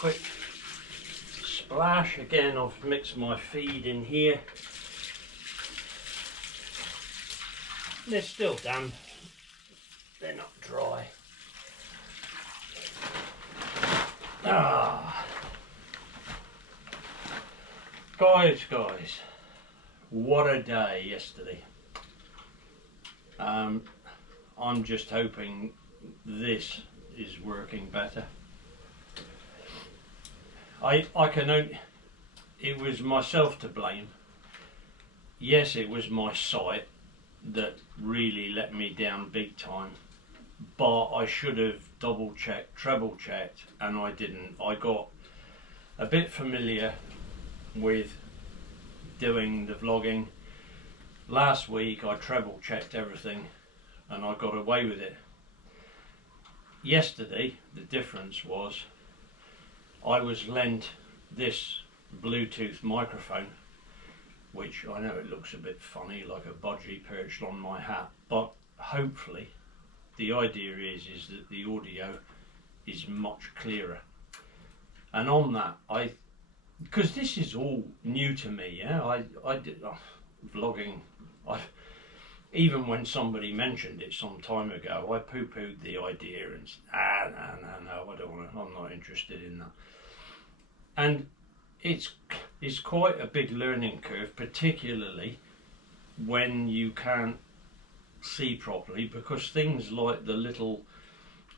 quick splash. Again, I've mixed my feed in here. They're still damp, they're not dry. Guys, what a day yesterday. I'm just hoping this is working better. I can only, it was myself to blame. Yes, it was my site that really let me down big time, but I should have double checked, treble checked, and I didn't. I got a bit familiar with doing the vlogging. Last week I treble checked everything and I got away with it. Yesterday the difference was I was lent this Bluetooth microphone, which I know it looks a bit funny, like a budgie perched on my hat, but hopefully the idea is that the audio is much clearer. And on that, because this is all new to me, yeah, I did vlogging. Even when somebody mentioned it some time ago, I poo-pooed the idea and said, no, I don't want to. I'm not interested in that. And it's quite a big learning curve, particularly when you can't see properly, because things like the little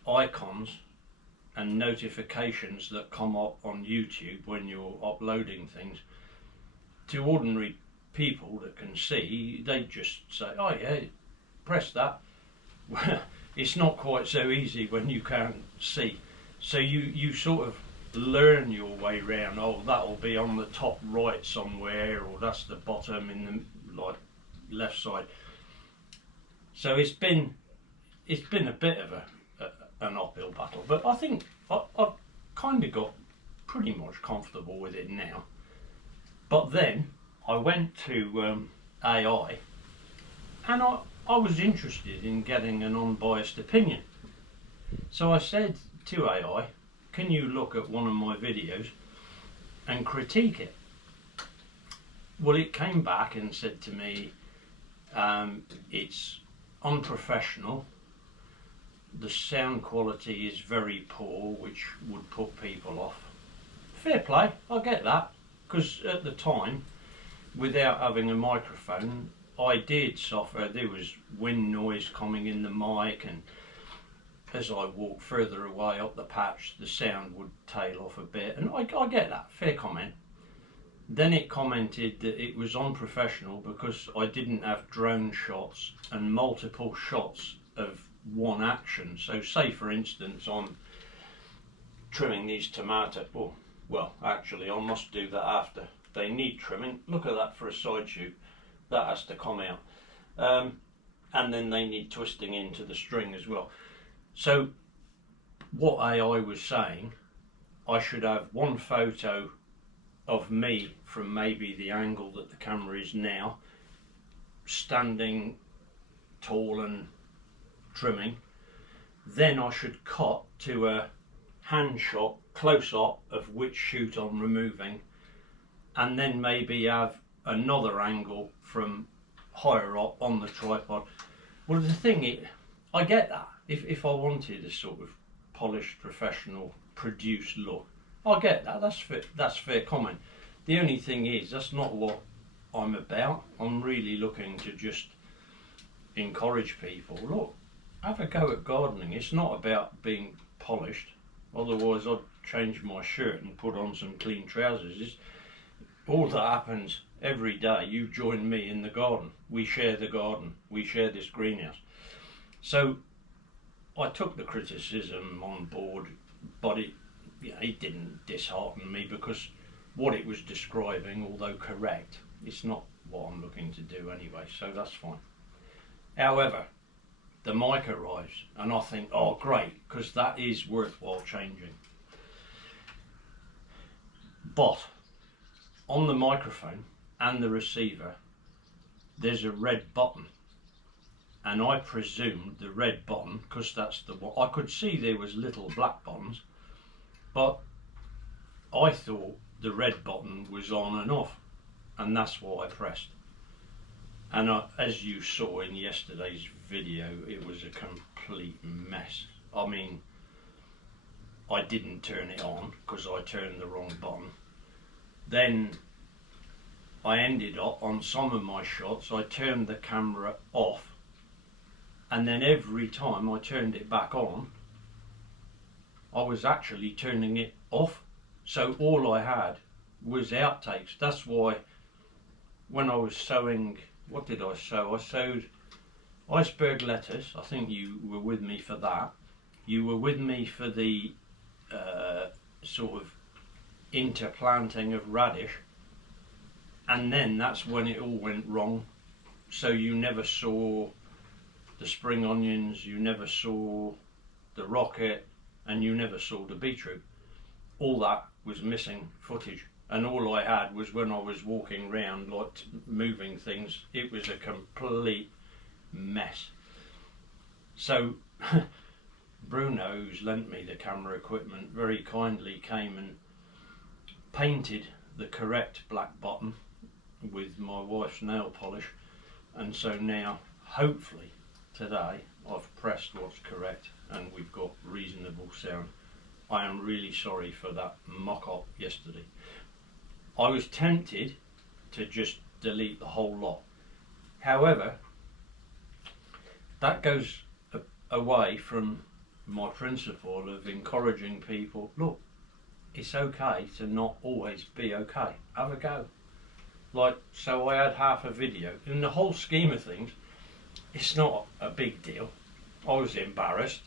icons and notifications that come up on YouTube when you're uploading things, to ordinary people that can see, they just say, oh yeah, press that. It's not quite so easy when you can't see, so you sort of learn your way around. Oh, that'll be on the top right somewhere, or that's the bottom in the like left side. So it's been a bit of an uphill battle, but I think I've kind of got pretty much comfortable with it now. But then I went to AI, and I was interested in getting an unbiased opinion. So I said to AI, can you look at one of my videos and critique it? Well, it came back and said to me, it's unprofessional, the sound quality is very poor, which would put people off. Fair play, I get that, because at the time, without having a microphone, I did suffer. There was wind noise coming in the mic, and as I walked further away up the patch, the sound would tail off a bit, and I get that, fair comment. Then it commented that it was unprofessional because I didn't have drone shots and multiple shots of one action. So say for instance I'm trimming these tomatoes, well actually I must do that after. They need trimming. Look at that for a side shoot. That has to come out. And then they need twisting into the string as well. So what AI was saying, I should have one photo of me from maybe the angle that the camera is now, standing tall and trimming. Then I should cut to a hand shot close up of which shoot I'm removing, and then maybe have another angle from higher up on the tripod. Well, the thing is, I get that. If I wanted a sort of polished, professional, produced look, I get that. That's fair comment. The only thing is, that's not what I'm about. I'm really looking to just encourage people. Look, have a go at gardening. It's not about being polished. Otherwise, I'd change my shirt and put on some clean trousers. All that happens every day. You join me in the garden. We share the garden. We share this greenhouse. So I took the criticism on board, but it didn't dishearten me, because what it was describing, although correct, it's not what I'm looking to do anyway, so that's fine. However, the mic arrives and I think, oh great, because that is worthwhile changing. But on the microphone and the receiver there's a red button, and I presumed the red button, because that's the one I could see, there was little black buttons, but I thought the red button was on and off, and that's what I pressed. And as you saw in yesterday's video, it was a complete mess. I mean, I didn't turn it on because I turned the wrong button. Then I ended up on some of my shots, I turned the camera off, and then every time I turned it back on, I was actually turning it off. So all I had was outtakes. That's why when I was sowing, what did I sow? I sowed iceberg lettuce. I think you were with me for that. You were with me for the sort of interplanting of radish, and then that's when it all went wrong. So you never saw the spring onions, you never saw the rocket, and you never saw the beetroot. All that was missing footage, and all I had was when I was walking around, like moving things. It was a complete mess. So Bruno, who's lent me the camera equipment, very kindly came and painted the correct black button with my wife's nail polish, and so now hopefully today I've pressed what's correct and we've got reasonable sound. I am really sorry for that mock-up yesterday. I was tempted to just delete the whole lot. However, that goes away from my principle of encouraging people, look, it's okay to not always be okay. Have a go. Like, so I had half a video. In the whole scheme of things, it's not a big deal. I was embarrassed.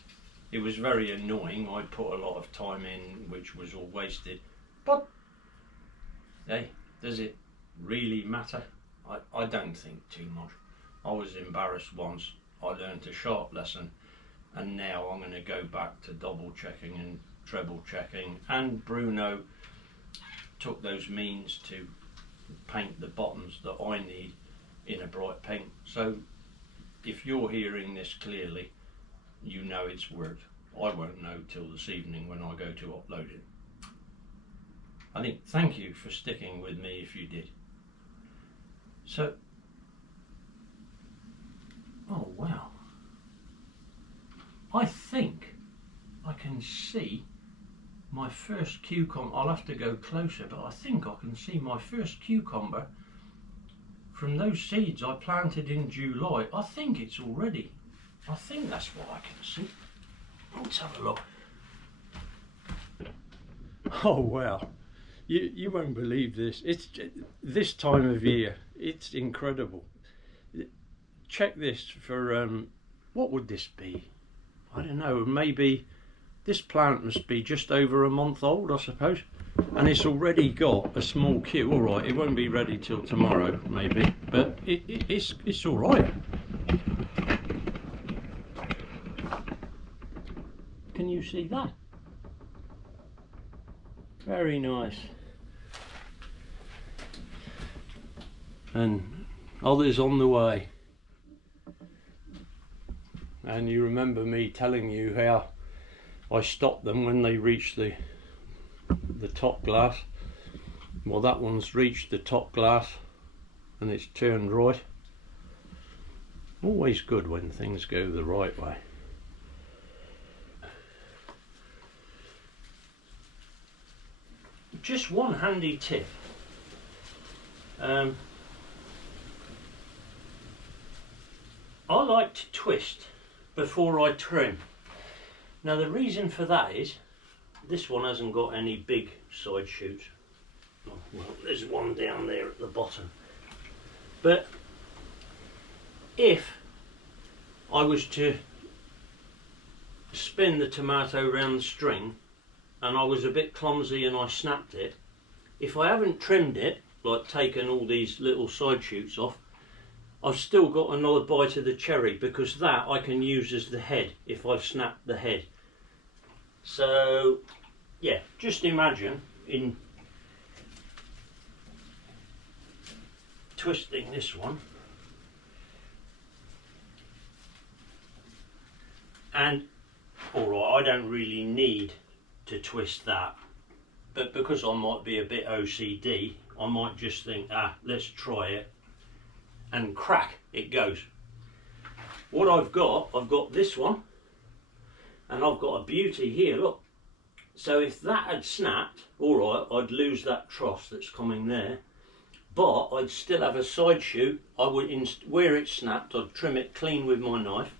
It was very annoying. I put a lot of time in, which was all wasted. But, hey, does it really matter? I don't think too much. I was embarrassed once. I learned a sharp lesson, and now I'm going to go back to double checking and treble checking. And Bruno took those means to paint the buttons that I need in a bright pink. So if you're hearing this clearly, you know it's worked. I won't know till this evening when I go to upload it. I think thank you for sticking with me if you did. So, oh wow, I think I can see my first cucumber. I'll have to go closer, but I think I can see my first cucumber from those seeds I planted in July. I think it's already, I think that's what I can see. Let's have a look. Oh wow, you won't believe this. It's this time of year, it's incredible. Check this for what would this be? I don't know, maybe this plant must be just over a month old, I suppose, and it's already got a small queue. All right, it won't be ready till tomorrow maybe, but it's all right. Can you see that? Very nice. And others on the way. And you remember me telling you how I stopped them when they reached the top glass. Well, that one's reached the top glass and it's turned right. Always good when things go the right way. Just one handy tip. I like to twist before I trim. Now the reason for that is this one hasn't got any big side shoots. Oh, well, there's one down there at the bottom. But if I was to spin the tomato around the string and I was a bit clumsy and I snapped it, if I haven't trimmed it, like taken all these little side shoots off, I've still got another bite of the cherry, because that I can use as the head if I've snapped the head. So yeah, just imagine in twisting this one, and alright, I don't really need to twist that, but because I might be a bit OCD, I might just think, let's try it, and crack, it goes. What I've got this one, and I've got a beauty here, look. So if that had snapped, alright, I'd lose that truss that's coming there, but I'd still have a side shoot. I would, where it snapped, I'd trim it clean with my knife,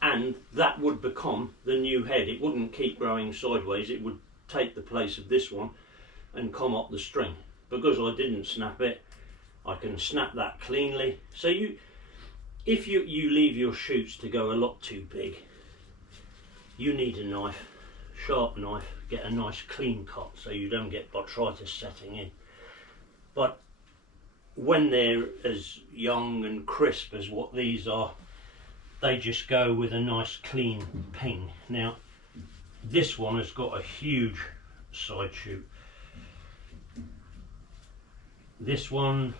and that would become the new head. It wouldn't keep growing sideways, it would take the place of this one and come up the string. Because I didn't snap it, I can snap that cleanly. So if you leave your shoots to go a lot too big, you need a knife, sharp knife, get a nice clean cut so you don't get botrytis setting in. But when they're as young and crisp as what these are, they just go with a nice clean ping. Now this one has got a huge side shoot. This one,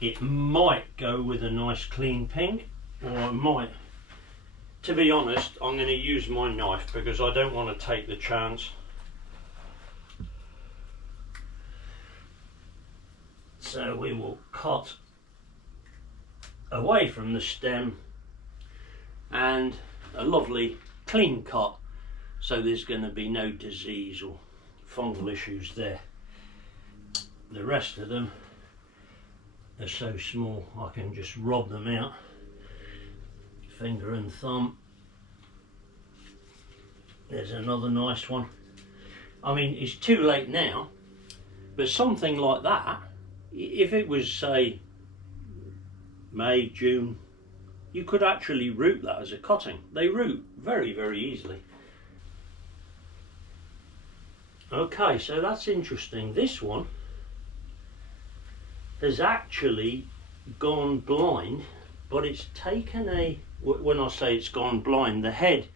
it might go with a nice clean ping, or it might. To be honest, I'm going to use my knife because I don't want to take the chance. So we will cut away from the stem, and a lovely clean cut, so there's going to be no disease or fungal issues there. The rest of them are so small I can just rob them out, finger and thumb. There's another nice one. I mean, it's too late now, but something like that, if it was say May, June, you could actually root that as a cutting. They root very, very easily. Okay, so that's interesting. This one has actually gone blind, but it's taken a, when I say it's gone blind, the head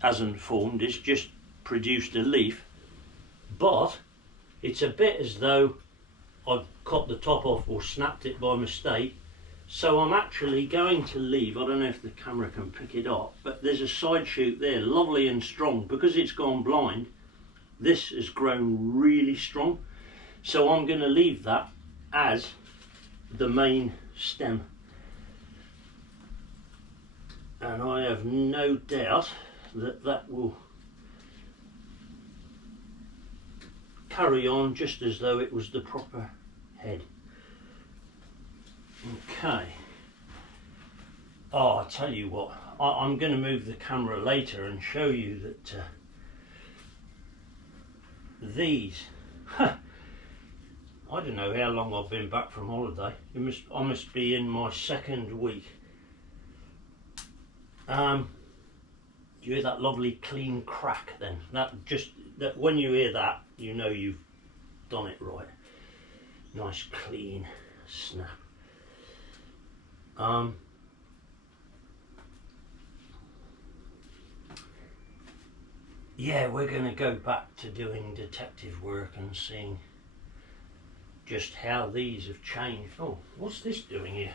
hasn't formed, it's just produced a leaf, but it's a bit as though I've cut the top off or snapped it by mistake. So I'm actually going to leave, I don't know if the camera can pick it up, but there's a side shoot there, lovely and strong. Because it's gone blind, this has grown really strong. So I'm going to leave that as the main stem. And I have no doubt that that will carry on just as though it was the proper head. Okay. Oh, I tell you what, I'm going to move the camera later and show you that these, I don't know how long I've been back from holiday. I must be in my second week. Do you hear that lovely clean crack then? That when you hear that, you know you've done it right. Nice clean snap. Yeah, we're going to go back to doing detective work and seeing just how these have changed. Oh, what's this doing here?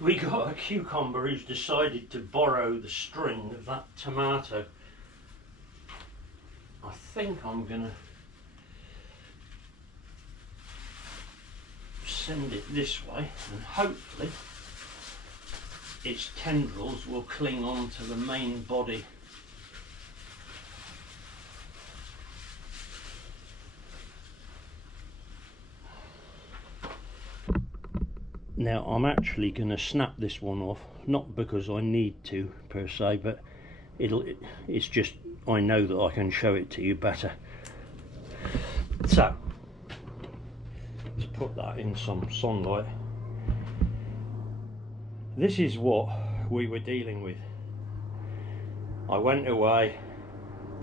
We got a cucumber who's decided to borrow the string of that tomato. I think I'm going to send it this way, and hopefully its tendrils will cling on to the main body. Now I'm actually going to snap this one off, not because I need to per se, but it's just I know that I can show it to you better. So let's put that in some sunlight. This is what we were dealing with. I went away,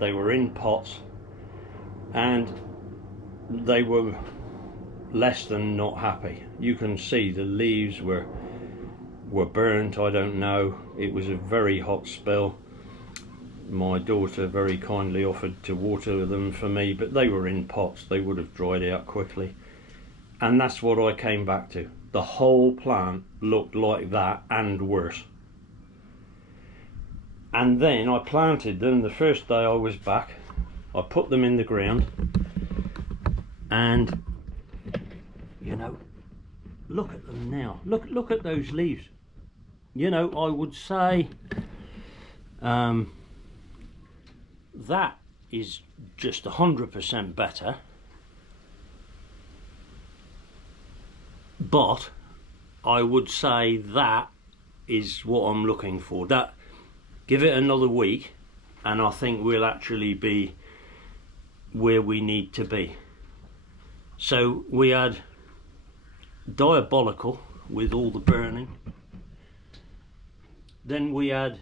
they were in pots, and they were less than not happy. You can see the leaves were burnt. I don't know, it was a very hot spell. My daughter very kindly offered to water them for me, but they were in pots, they would have dried out quickly. And that's what I came back to. The whole plant looked like that and worse. And then I planted them the first day I was back, I put them in the ground, and you know, look at them now. Look at those leaves. You know, I would say that is just 100% better, but I would say that is what I'm looking for. That, give it another week and I think we'll actually be where we need to be. So we had diabolical with all the burning, then we had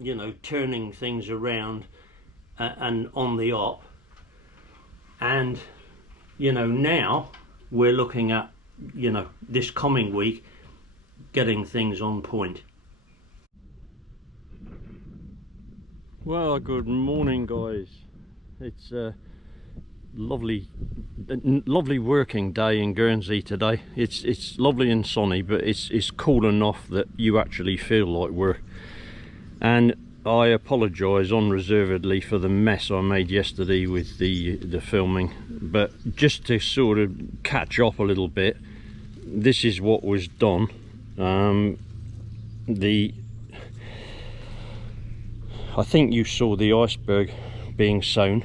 you know, turning things around and on the op, and you know, now we're looking at, you know, this coming week getting things on point. Well, good morning guys. It's a lovely working day in Guernsey today. It's lovely and sunny, but it's cool enough that you actually feel like work. And I apologise unreservedly for the mess I made yesterday with the filming, but just to sort of catch up a little bit, this is what was done. I think you saw the iceberg being sown.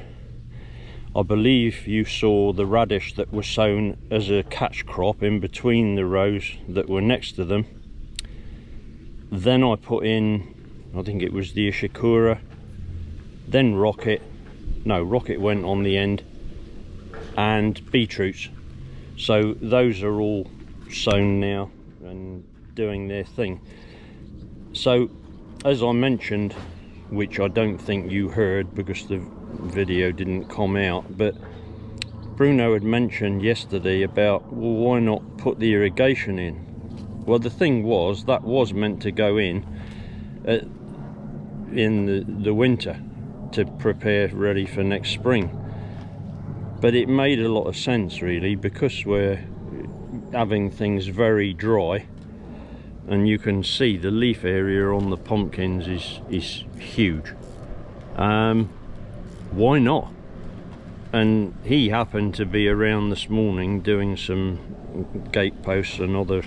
I believe you saw the radish that was sown as a catch crop in between the rows that were next to them. Then I put in, I think it was the ishikura, then rocket went on the end, and beetroots. So those are all sown now and doing their thing. So as I mentioned, which I don't think you heard because the video didn't come out, but Bruno had mentioned yesterday about, well, why not put the irrigation in? Well, the thing was, that was meant to go in the winter to prepare ready for next spring, but it made a lot of sense really, because we're having things very dry, and you can see the leaf area on the pumpkins is huge. Why not? And he happened to be around this morning doing some gate posts and other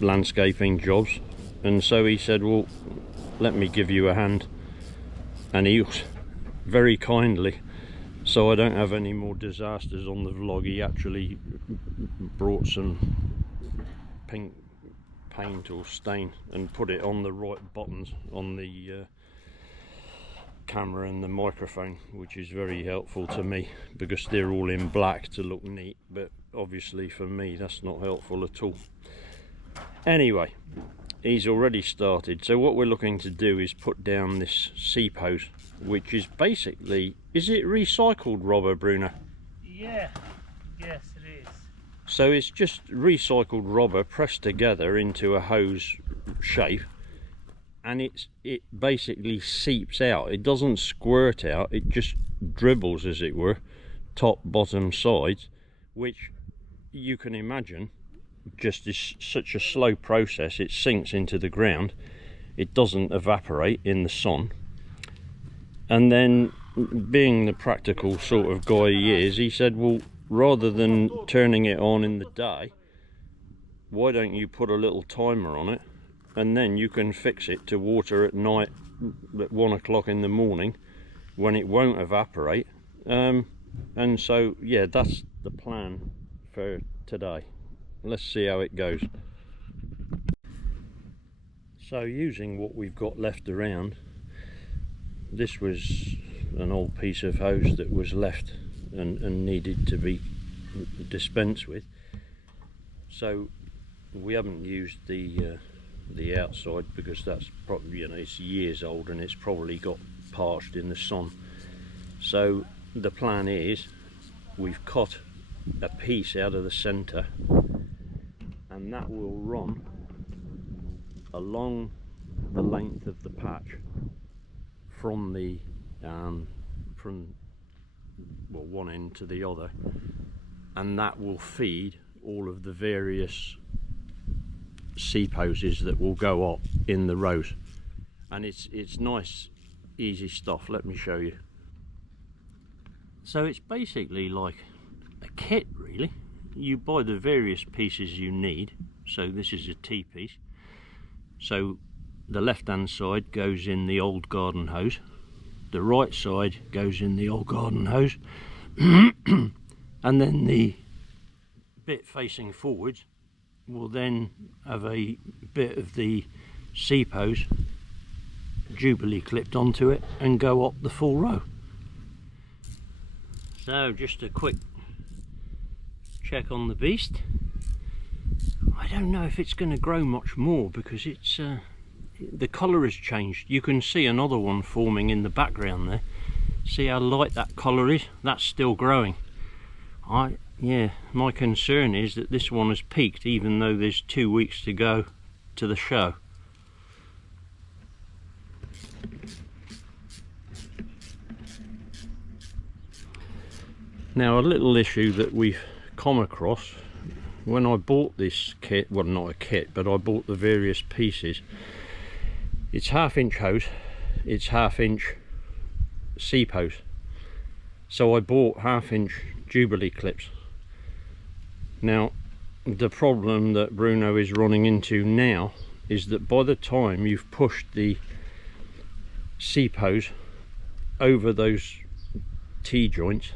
landscaping jobs, and so he said, well, let me give you a hand, and he was very kindly, so I don't have any more disasters on the vlog. He actually brought some pink paint or stain and put it on the right buttons on the camera and the microphone, which is very helpful to me because they're all in black to look neat, but obviously for me that's not helpful at all. Anyway, he's already started, so what we're looking to do is put down this seep hose, which is basically, is it recycled rubber, Bruno? Yeah, yes it is. So it's just recycled rubber pressed together into a hose shape, and it basically seeps out. It doesn't squirt out, it just dribbles, as it were, top, bottom, sides, which you can imagine just is such a slow process. It sinks into the ground, it doesn't evaporate in the sun, and then, being the practical sort of guy he is, he said, well, rather than turning it on in the day, why don't you put a little timer on it, and then you can fix it to water at night at 1 o'clock in the morning when it won't evaporate. And so yeah, that's the plan for today. Let's see how it goes. So using what we've got left around, this was an old piece of hose that was left and needed to be dispensed with, so we haven't used the outside because that's probably, you know, it's years old and it's probably got parched in the sun. So the plan is, we've cut a piece out of the center, and that will run along the length of the patch from the well, one end to the other, and that will feed all of the various seep hoses that will go up in the rows. And it's nice easy stuff. Let me show you. So it's basically like a kit, really. You buy the various pieces you need. So this is a T-piece. So the left hand side goes in the old garden hose, the right side goes in the old garden hose, and then the bit facing forwards will then have a bit of the seep hose Jubilee clipped onto it and go up the full row. So just a quick check on the beast. I don't know if it's going to grow much more because it's the colour has changed. You can see another one forming in the background there. See how light that colour is? That's still growing. Yeah, my concern is that this one has peaked even though there's 2 weeks to go to the show. Now a little issue that we've come across when I bought this kit, well not a kit, but I bought the various pieces. It's 1/2 inch hose, it's 1/2 inch seep hose. So I bought 1/2 inch Jubilee clips. Now the problem that Bruno is running into now is that by the time you've pushed the seep hose over those T-joints,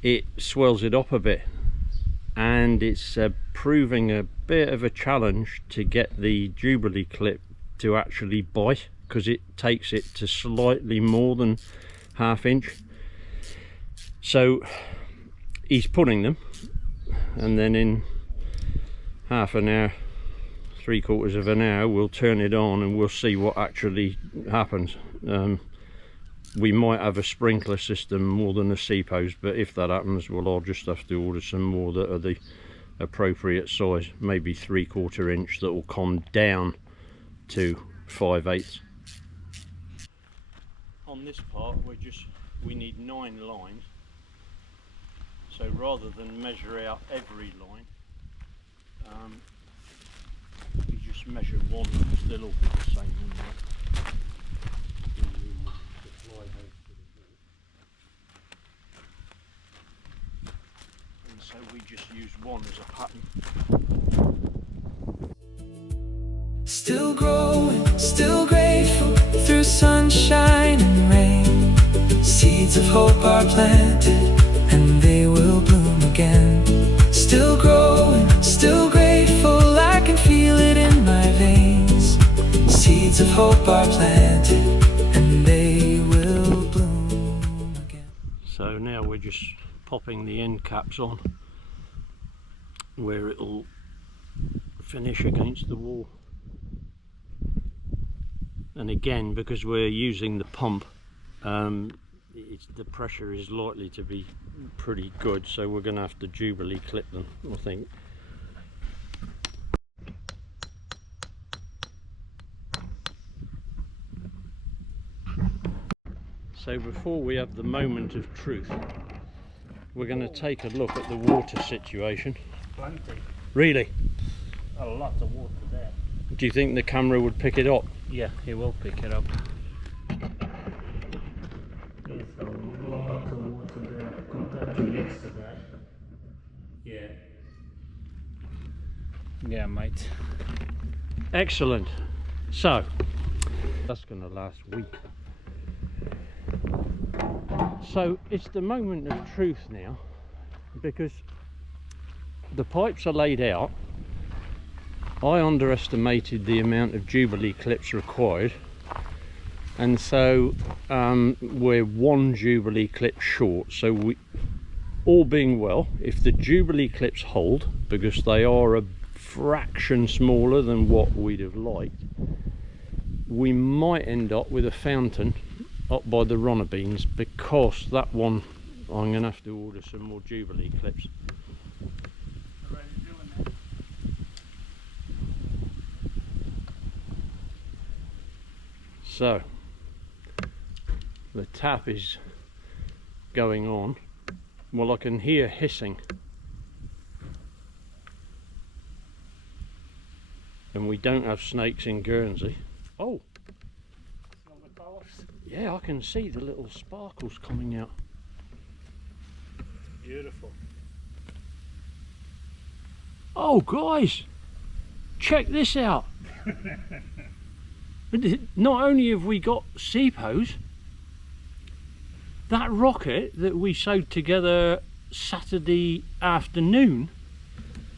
it swells it up a bit, and it's proving a bit of a challenge to get the Jubilee clip to actually bite, because it takes it to slightly more than 1/2 inch. So he's putting them, and then in half an hour, 3/4 of an hour, we'll turn it on and we'll see what actually happens. We might have a sprinkler system more than a seep hose, but if that happens, well, I'll just have to order some more that are the appropriate size, maybe 3/4 inch, that will come down to 5/8. On this part we need 9 lines, so rather than measure out every line, we just measure one that's a little bit the same number. And so we just use one as a pattern. Still growing, still grateful through sunshine and rain. Seeds of hope are planted and they will bloom again. Still growing, still grateful, I can feel it in my veins. Seeds of hope are planted and they will bloom again. So now we're just popping the end caps on where it'll finish against the wall. And again, because we're using the pump, the pressure is likely to be pretty good, so we're going to have to Jubilee clip them, I think. So before we have the moment of truth, we're going to take a look at the water situation. Plenty. Really? A lot of water there. Do you think the camera would pick it up? Yeah, he will pick it up. There's a lot of water there compared to yesterday. Yeah. Yeah, mate. Excellent. So that's going to last a week. So it's the moment of truth now, because the pipes are laid out. I underestimated the amount of Jubilee clips required, and so we're 1 Jubilee clip short. So we, all being well, if the Jubilee clips hold, because they are a fraction smaller than what we'd have liked, we might end up with a fountain up by the runner beans, because that one I'm going to have to order some more Jubilee clips. So the tap is going on. Well, I can hear hissing, and we don't have snakes in Guernsey. Oh, Smell the colours. Yeah, I can see the little sparkles coming out. Beautiful. Oh guys, check this out. Not only have we got seep hose, that rocket that we sewed together Saturday afternoon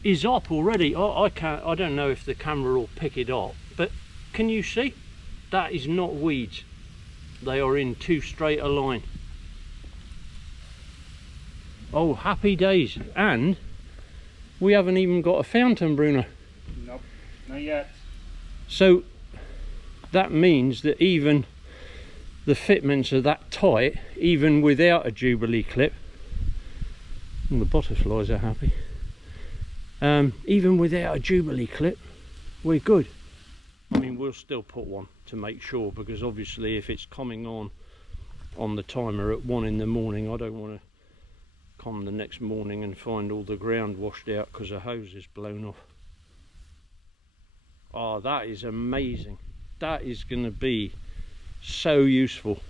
is up already. I don't know if the camera will pick it up, but can you see? That is not weeds. They are in too straight a line. Oh, happy days. And we haven't even got a fountain, Bruno. Nope, not yet. So that means that even the fitments are that tight, even without a Jubilee clip. And the butterflies are happy. Even without a Jubilee clip, we're good. I mean, we'll still put one to make sure, because obviously if it's coming on the timer at 1 in the morning, I don't want to come the next morning and find all the ground washed out because a hose is blown off. Oh, that is amazing. That is going to be so useful.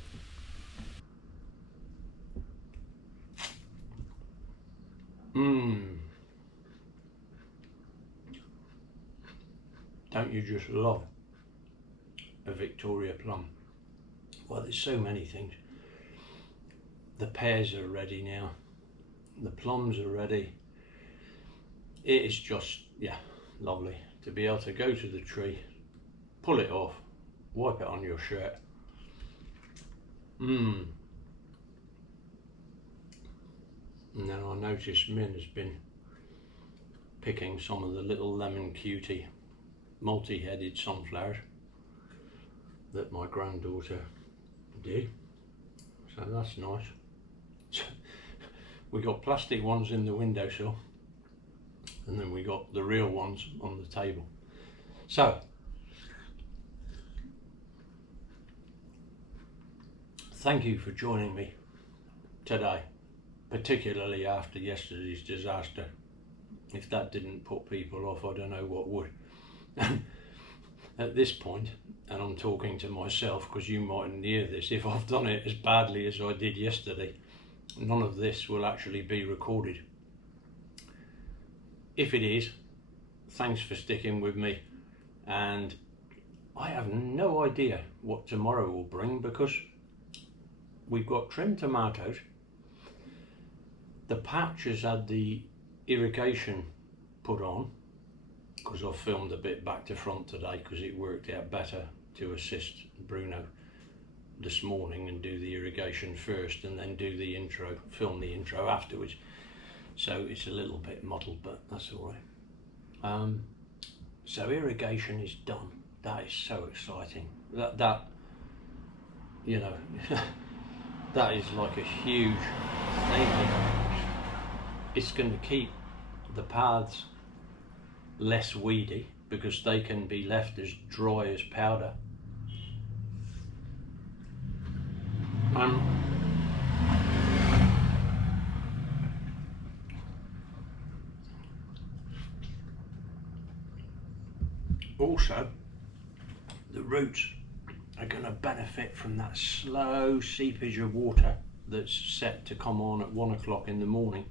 Don't you just love a Victoria plum? Well, there's so many things. The pears are ready now. The plums are ready. It is just, yeah, lovely to be able to go to the tree, pull it off, wipe it on your shirt. And then I noticed Min has been picking some of the little lemon cutie multi-headed sunflowers that my granddaughter did, so that's nice. We got plastic ones in the windowsill, and then we got the real ones on the table. So thank you for joining me today, particularly after yesterday's disaster. If that didn't put people off, I don't know what would. At this point, and I'm talking to myself because you mightn't hear this, if I've done it as badly as I did yesterday, none of this will actually be recorded. If it is, thanks for sticking with me, and I have no idea what tomorrow will bring, because we've got trimmed tomatoes. The patch has had the irrigation put on, because I've filmed a bit back to front today because it worked out better to assist Bruno this morning and do the irrigation first and then do the intro, film the intro afterwards. So it's a little bit muddled, but that's all right. So irrigation is done. That is so exciting. That you know, that is like a huge thing. It's going to keep the paths less weedy because they can be left as dry as powder. Also, the roots are going to benefit from that slow seepage of water that's set to come on at 1 o'clock in the morning.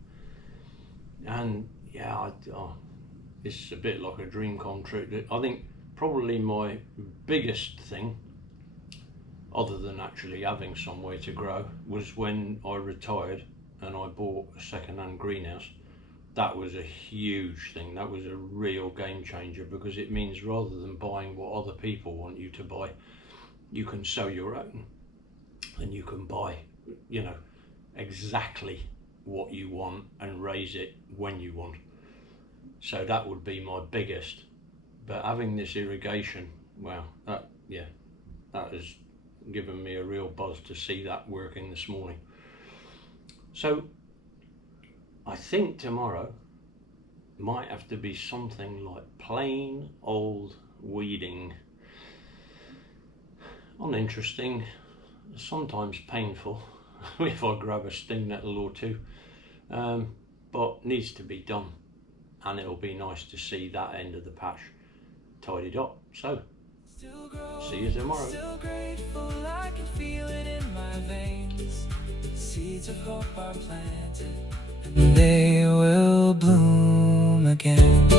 And yeah, it's a bit like a dream come true. I think probably my biggest thing, other than actually having somewhere to grow, was when I retired and I bought a second-hand greenhouse. That was a huge thing. That was a real game changer, because it means rather than buying what other people want you to buy, you can sow your own, and you can buy, you know, exactly what you want and raise it when you want. So that would be my biggest. But having this irrigation, wow, that has given me a real buzz to see that working this morning. So I think tomorrow might have to be something like plain old weeding. Uninteresting, sometimes painful if I grab a sting nettle or two, but needs to be done, and it'll be nice to see that end of the patch tidied up. So See you tomorrow. Still grateful, I can feel it in my veins. Seeds of hope are planted, and they will bloom again.